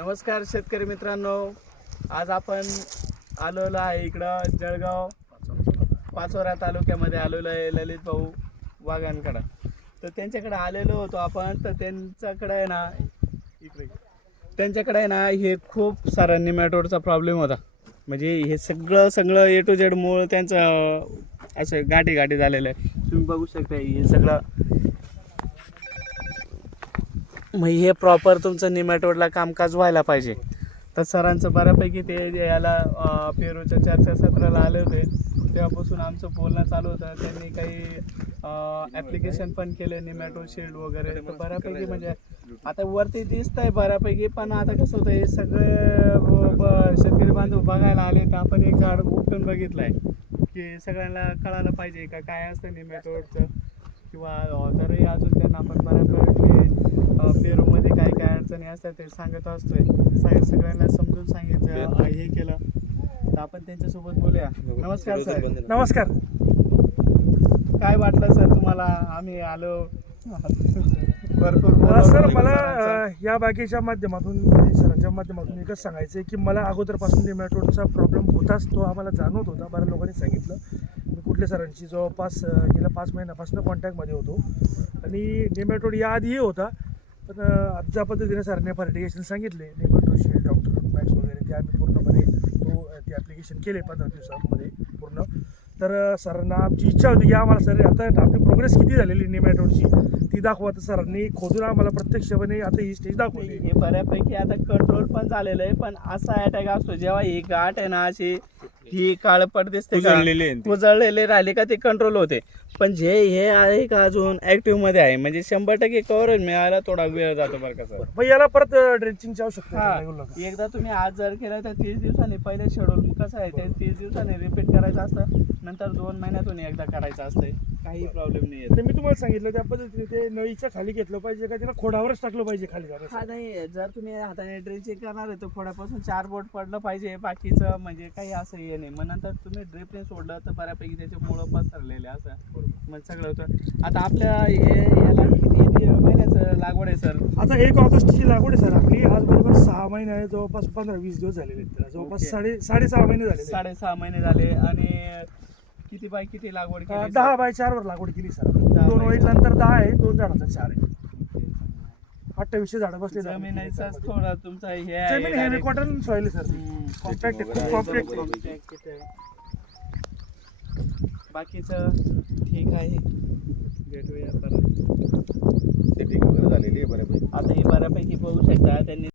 नमस्कार शेतकरी मित्रांनो. आज आपण आलेलो आहे इकडं जळगाव पाचोरा तालुक्यामध्ये आलेलो आहे ललित भाऊ वाघांकडं. तर त्यांच्याकडे आलेलो होतो आपण तर त्यांच्याकडे आहे ना इकडे. त्यांच्याकडे आहे ना हे खूप सारा निमॅटोडचा प्रॉब्लेम होता. म्हणजे हे सगळं सगळं ए टू झेड मूळ त्यांचं असं गाठी गाठी झालेलं आहे. तुम्ही बघू शकता हे सगळं मग हे प्रॉपर तुमचं निमॅटोडला कामकाज व्हायला पाहिजे. तर सरांचं बऱ्यापैकी ते जे याला पेरूच्या चर्चासत्राला आले होते. तेव्हापासून आमचं बोलणं चालू होतं. त्यांनी काही ॲप्लिकेशन पण केले निमॅटो शिल्ड वगैरे. तर बऱ्यापैकी म्हणजे आता वरती दिसतंय बऱ्यापैकी पण आता कसं होतं हे सगळं शेतकरी बांधव बघायला आले तर आपण एक झाड उपटून बघितलं आहे की सगळ्यांना कळायला पाहिजे का काय असतं निमॅटोडचं. किंवा तरी अजून त्यांना आपण बऱ्यापैकी अं, पेरूमध्ये काय काय अडचणी असतात ते सांगत असतोय. सग- सगळ्यांना समजून सांगितलं हे केलं. तर आपण त्यांच्यासोबत बोलूया. नमस्कार सर. नमस्कार. काय वाटलं सर तुम्हाला? आम्ही आलो. भरपूर सर मला सरांचं. अ, या बागेच्या माध्यमातून म्हणजे सरांच्या माध्यमातून एकच सांगायचं आहे की मला अगोदरपासून निमॅटोडचा प्रॉब्लेम होताच तो आम्हाला जाणवत होता. बऱ्याच लोकांनी सांगितलं. मी कुठल्या सरांशी जवळपास अ, गेल्या पाच महिन्यापासून कॉन्टॅक्टमध्ये होतो. आणि निमॅटोड याआधीही होता. पण ज्या पद्धतीने सरांनी फर्टिगेशन सांगितले निमॅटोड डॉक्टर मॅक्स वगैरे ते आम्ही पूर्णपणे तो ते ॲप्लिकेशन केले पंधरा दिवसांमध्ये पूर्ण. तर सरांना आमची इच्छा होती की आम्हाला सर आता आपली प्रोग्रेस किती झालेली निमॅटोडची ती दाखवा तर सरांनी. खोदून आम्हाला प्रत्यक्षपणे आता ही स्टेज दाखवली हे बऱ्यापैकी आता कंट्रोल पण झालेलं आहे पण असा अटॅक असतो जेव्हा ही गाठ आहे ना अशी ही काळपट दिसते का? उजळलेली आहे ती. उजळलेले राहिले का ते कंट्रोल होते. पण जे हे आहे का अजून ऍक्टिव्हमध्ये आहे म्हणजे शंभर टक्के कव्हरेज मिळायला थोडा वेळ जातो बरं का सर? मग याला परत ड्रेंचिंगची आवश्यकता हा. आहे regular? एकदा तुम्ही आज जर केलं तर तीस दिवसांनी पहिले शेड्यूल कसं आहे ते तीस दिवसांनी रिपीट करायचं असतं नंतर दोन महिन्यातून एकदा करायचं असतं काही प्रॉब्लेम नाही येत. आणि मी तुम्हाला सांगितलं त्या पद्धतीने ते नळीच्या खाली घेतलं पाहिजे का त्याला खोडावरच टाकलं पाहिजे खाली जाण्यासाठी? हा नाही जर तुम्ही हाताने ड्रिपचे करणार आहे तर थोड्यापासून चार बोट पडलं पाहिजे बाकीचं म्हणजे काही असं हे नाही मग नंतर तुम्ही ड्रिपने सोडलं तर बऱ्यापैकी त्याचे मुळं पसरलेले असं मग सगळं होतं आता आपल्या हे याला किती महिन्याचं लागवड आहे सर आता एक ऑगस्टची लागवड आहे सर आपली आज बरोबर सहा महिने आहे जवळपास पंधरा वीस दिवस झालेले आहेत त्याला जवळपास. साडे साडेसहा महिने झालेले आहेत. साडेसहा महिने झाले आणि किती बाय किती लागवड अ, केली दहा बाय चार वर लागवड केली सर दहा दोन बाय वळी. नंतर दहा आहे दोन झाडाचा चार आहे अठ्ठावीसशे झाडं बसले जमिनीचाच थोडा तुमचा हे आहे जमीन heavy direct. Cotton soil sir hmm. Compact खूप आहे, कॉम्पॅक्ट. Compact आहे. बाकीचं ठीक आहे भेटूया परत सेटिंग वगैरे झालेली आहे बऱ्यापैकी आता हे बऱ्यापैकी बघू शकता त्यांनी